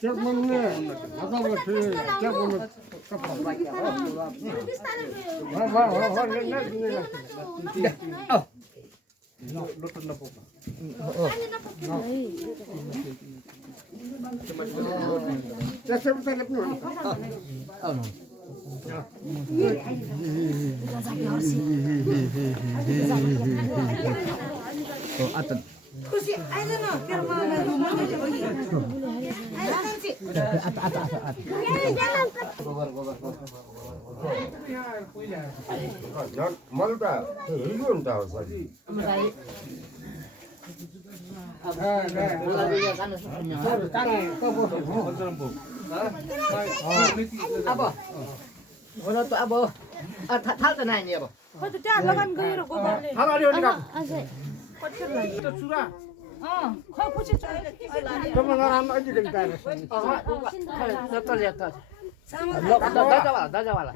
check बनने मतलब check बनने कपड़ा खुसी आइदैन तेरो मामा मलका हिजो नि त हो सरी अब हुन त अब थाहा त नानी अब खै त त्यहाँ लगान गएर गोबरले खै खुसी दाजावाला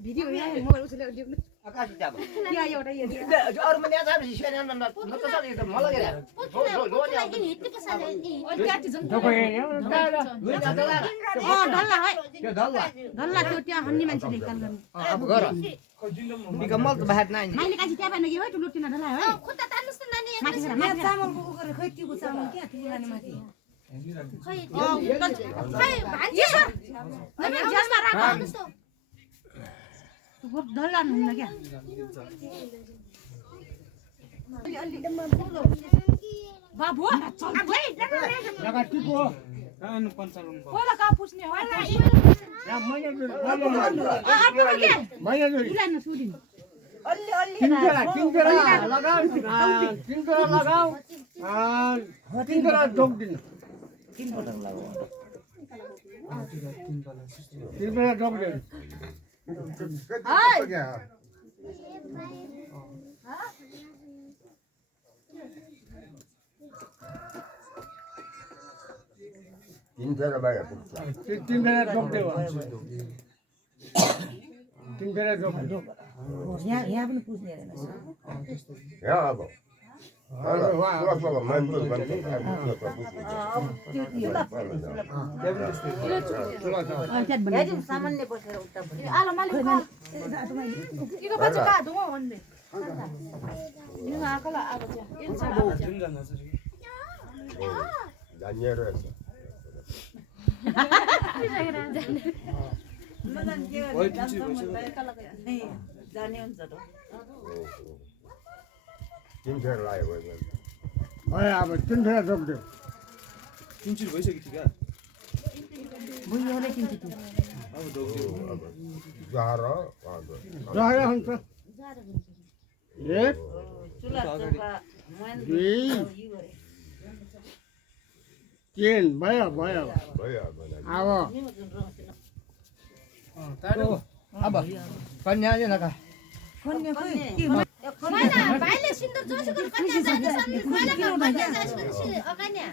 भिडियो यहाँ मोबाइल उठेर देख्नु आकाश जाब यहाँ एउटा यो अरु पनि यहाँ जाब सिस्या न त सर यो मलाई के ढल्ला है ढल्ला त्यो त्यहाँ हन्नी मान्छेले काल गर्ने अब गर निकमल त बाहेर नानी मैले काजी त्यहाँ बाहिर गयो ठुलो टिना ढल्ला है खुट्टा तान्नुस् त नानी माथि चामलको उ गरे खै त्यो चामल के थियो लाने माथि खै भान्जी सर अनि जसमा राख्नुस् त गोब ढल्ला हुन्न क्या बाबु कोला का पुछ्ने हो तीन फेरा बाहिर तीन फेरा डोक्दै हो तीन फेरा डोक्दै यहाँ पनि पुछ्ने हैन यहाँ अब सामान्य बसेर उता आलो मालिक इको बच्चा का दुवा भन्ने यो आकला आबो जानिएर रहेछ जाने हुन्छ त तीन फेरा लाग्यो भयो अब तीन फेरा डोक्दै किन्चिर भइसक्यो ठिक बुझ्योले किन्छ त्यो जहर जहर हुन्छ एक दुई तीन भयो भयो अब अब कन्या ले नका कन्या खै के भाइले सिन्दुर जोसुको कन्या जाने मैले कन्या अकन्या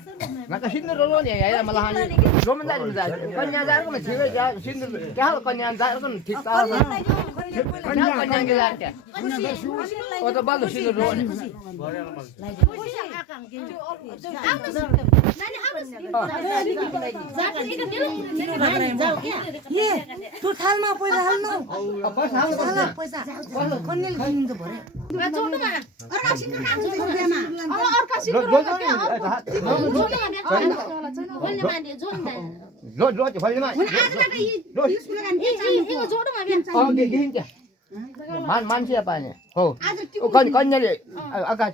नका सिन्दुर रोलो नि यहाँ मलाई हानि रोमन जाने कन्या जाको म छिवे जा सिन्दुर क्या कन्या जाको ठीक छ कन्या के जाके ओ त बल्ल सिन्दुर रोलो नानी ए तु थालमा पैसा हाल्नु पैसा कन्याले किन्नु त भरे जोड्नुमा अर्का सिन्दुर राख्छु रुपैयाँमा अर्का बोल्ने माने जोड्नु लो फैमा मान्छे पानी हो कन्याले आकाश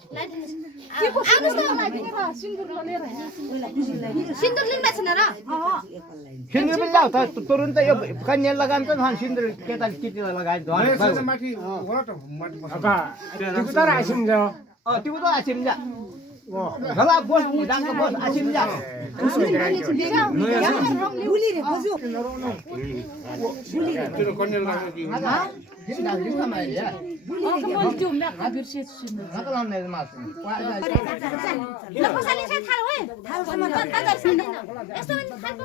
सिन्दुर लिनु छैन र सिन्दुर पनि लाउ त तुरुन्त यो कन्या लगान्छ नि सिन्दुर केटा केटीलाई लगाइन्छ माथि होला त तिमी त आसिन्छ तिमी त आसिन्छ गला बोस जान्छ बोस आसिन्छ बुली रे बजो कन्या लाग्यो किन मैले त्यो म्याकमा बिर्सेछु नकलाउने मासु ल कसैले चाहिँ थाल हो थालसम्म त यस्तो थालको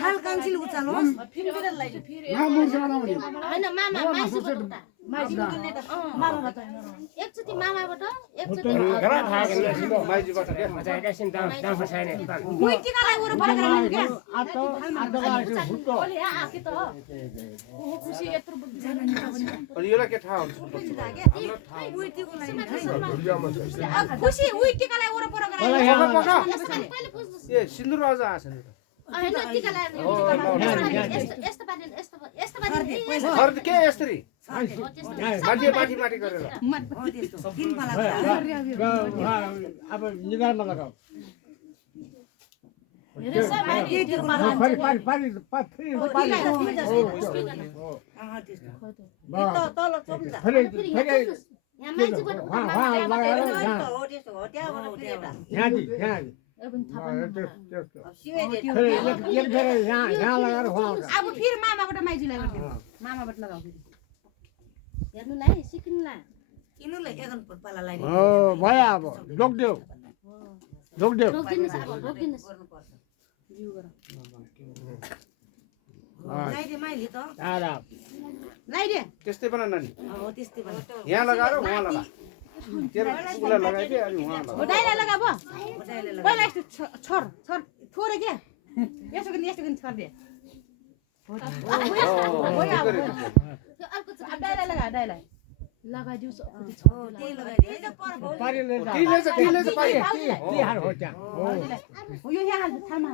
थाल कान्छीले उचाल्नुहोस् होइन मामा मामाबाट एकचोटि मामाबाट एकचोटि टिकालाई वरपर गराउनु क्या खुसी उही टिकालाई वरपर ए सिन्दुर अझ आछ नि होइन टिका लगाएर यस्तो पार्ने यस्तो पार्ने खर्द के यसरी माथि गरेर अब निगारमा लगाऊ यहाँ मान्छेबाट अब फेरि मामाबाट माइजूलाई गरिदिनु मामाबाट लगाऊ फेरि हेर्नुलाई सिक्नुलाई किन्नुलाई एगन पालालाई भयो अब लोकदेऊ रोकिदिनुहोस् अब रोकिदिनुहोस् लाइदे माइली त आराम लाइदे त्यस्तै बना नानी हो त्यस्तै बना यहाँ लगाएर वहाँ लगा तेरो उसलाई लगाइदिए अनि वहाँ लगा हो डाइला लगा भो पहिला यस्तो छोर छोरे के यसो गरी छोर दे त्यो अर्को चाहिँ डाइला लगा डाइला लगाइदिउस हो त्यही लगाइदे किले चाहिँ पाइ तिहार हो त्यहाँ हो यो यहाँ हाल्छ थामा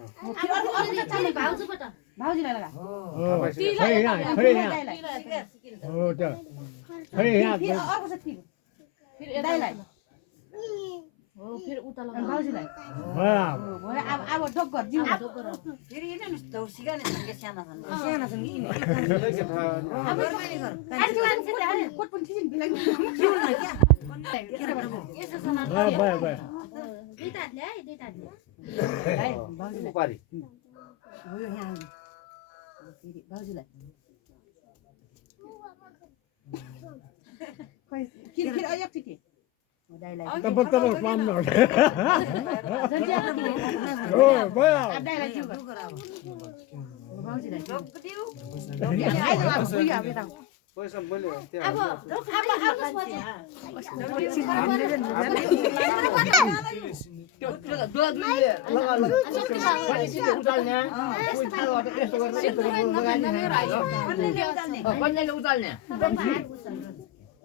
अब अरू चाहिँ भाउजूबाट भाउजीलाई लगा हो त फेरि अर्को छ तिर फेरि डाइलाई हो फेरि उता लगा भाउजीलाई भयो अब डक्कर जिउ फेरि हेर्नु न सिगा नि सँगै साना छन् कि अब कोट पनि थिइन बिलाइ किउ न क्या यसो सना भयो दुईटा हातले है दुईटा हातले उपारी हो यो यहाँ फेरि भाउजीलाई खोइ किन एकचोटि डाइलाई तब पाम न हो भयो डाइलाई जिउ भाउजीलाई पैसा मैले त्यहाँ अब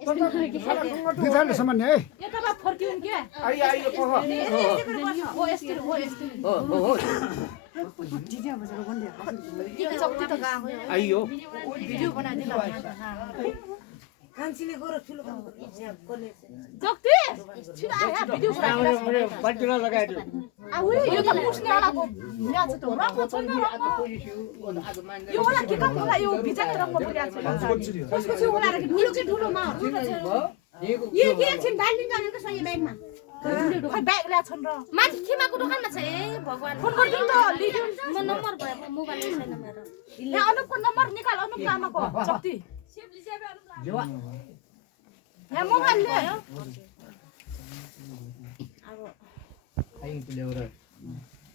आउनुहोस् दिखाले सामान है यतामा फर्किउँ के आइयो पख हो यस्तो आइयो भिडियो बनाइदिनु कान्छीले गएर ठुलो काम गर्ने जक्ति छिटो आया भिडियो बनाइदिनु पल्टिना लगाइदियो यो त पुस्नेवालाको म्याच त हो राम्रो छ नि यो वाला के काम होला यो भिजाको रङमा पुर्याएको छ कसको छु होला रे ठुलो चाहिँ ठुलोमा यो के छिन बाल्दिन जानेको छ यो ब्यागमा खै ब्याग ल्या छन् र माथि खिमाको दोकानमा छ ए भगवान फोन गरिदिनु त लिदिनु म नम्बर भयो मोबाइल छैन मेरो यहाँ अनुपको नम्बर निकाल अनुपको आमाको जक्ति यहाँ मोबाइल ले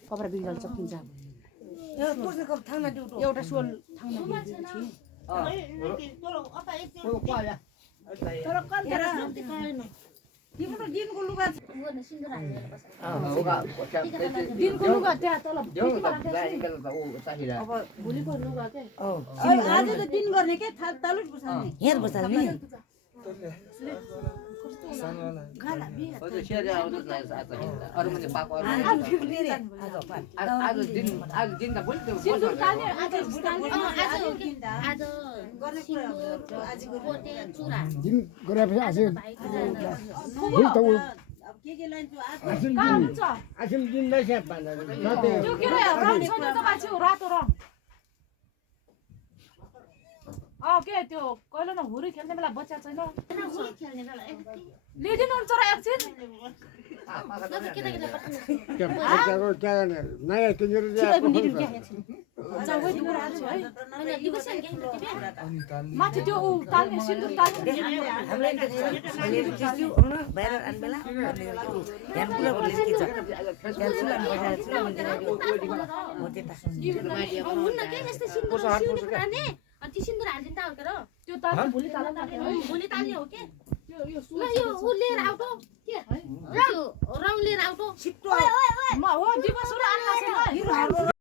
कपडा बिग्रल सकिन्छ यो पुस्नेको थाङमा ड्युटो एउटा सोल थाङमा तर कन्टेर तिम्रो दिनको लुगा सिन्दुर हालेर बस्छ दिनको लुगा त्यहाँ तल अब भोलिको लुगा के आज त दिन गर्ने के तालुट बसाल्ने हेर बसाल्ने सिन्दुर ताल्ने आज दिन गरेपछि आज के लान्छु आज कहाँ हुन्छ आसिम दिन नै छ भन्दा त्यो के रङ छ नि त मान्छे रातो रङ के त्यो कहिले न हुरी खेल्ने बेला बच्चा छैन होली खेल्ने बेला ल्याइदिनु हुन्छ र एकछिन केटा क्या बच्चाको क्या गर्ने नयाँ किनेर ल्याएको माथि त्यो ताल्ने सिन्दुर ताल्ने हामीलाई बाहिर आन बेला ध्यान पुरा बोल्ने के छ ध्यान सुला हो त्यता हुन्न के यस्तो सिन्दुर सिउनी पुराने अनि ती सिन्दुर हाल्दिन त हल्का र त्यो ताल्ने भोलि ताल्ने भोलि ताल्ने हो के यो ल यो उ लिएर आउट के रङ लिएर आउट छिट्टो म हो दिवस र आल्ला छ ल